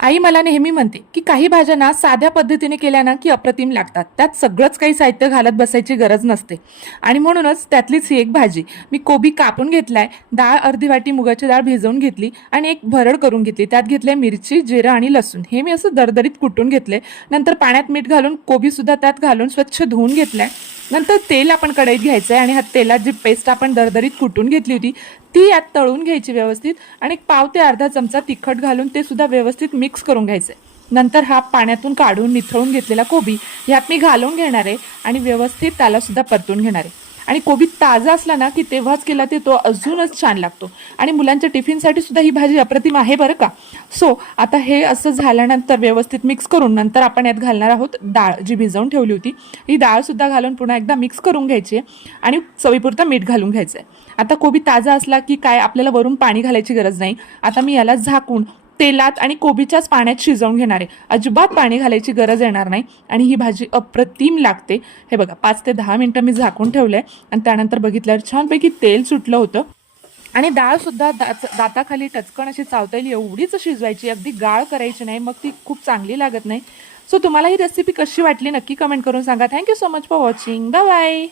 आई मला नेहमी म्हणते की काही भाज्या ना साध्या पद्धतीने केल्या ना की अप्रतिम लागतात. त्यात सगळंच काही साहित्य घालत बसायची गरज नसते. आणि म्हणूनच त्यातलीच ही एक भाजी. मी कोबी कापून घेतलाय, डाळ अर्धी वाटी मुगाची डाळ भिजवून घेतली आणि एक भरड करून घेतली. त्यात घेतले मिरची, जिरं आणि लसूण. हे मी असं दरदरीत कुटून घेतले. नंतर पाण्यात मीठ घालून कोबी सुद्धा त्यात घालून स्वच्छ धुवून घेतलाय. नंतर तेल आपण कढईत घ्यायचं आहे आणि हा तेलात जी पेस्ट आपण दरदरीत कुटून घेतली होती ती यात तळून घ्यायची व्यवस्थित आणि पाव ते अर्धा चमचा तिखट घालून ते सुद्धा व्यवस्थित मिक्स करून घ्यायचं आहे. नंतर हा पाण्यातून काढून निथळून घेतलेला कोबी यात मी घालून घेणार आहे आणि व्यवस्थित त्याला सुद्धा परतून घेणार आहे. आणि कोबी ताजा असला ना की तेव्हाच केला ते तो अजूनच छान लागतो. आणि मुलांच्या टिफिनसाठी सुद्धा ही भाजी अप्रतिम आहे बरं का. सो आता हे असं झाल्यानंतर व्यवस्थित मिक्स करून नंतर आपण यात घालणार आहोत डाळ जी भिजवून ठेवली होती. ही डाळ सुद्धा घालून पुन्हा एकदा मिक्स करून घ्यायची आहे आणि चवीपुरतं मीठ घालून घ्यायचं आहे. आता कोबी ताजा असला की काय आपल्याला वरून पाणी घालायची गरज नाही. आता मी याला झाकून तेलात आणि कोबीच्याच पाण्यात शिजवून घेणार आहे. अजिबात पाणी घालायची गरज येणार नाही आणि ही भाजी अप्रतिम लागते. हे बघा 5 ते 10 मिनिटं मी झाकून ठेवलंय आणि त्यानंतर बघितल्यावर छानपैकी तेल सुटलं होतं आणि डाळ सुद्धा दाताखाली टचकन अशी चावता येईल एवढीच शिजवायची, अगदी गाळ करायची नाही, मग ती खूप चांगली लागत नाही. सो तुम्हाला ही रेसिपी कशी वाटली नक्की कमेंट करून सांगा. Thank you so much for watching. Bye bye.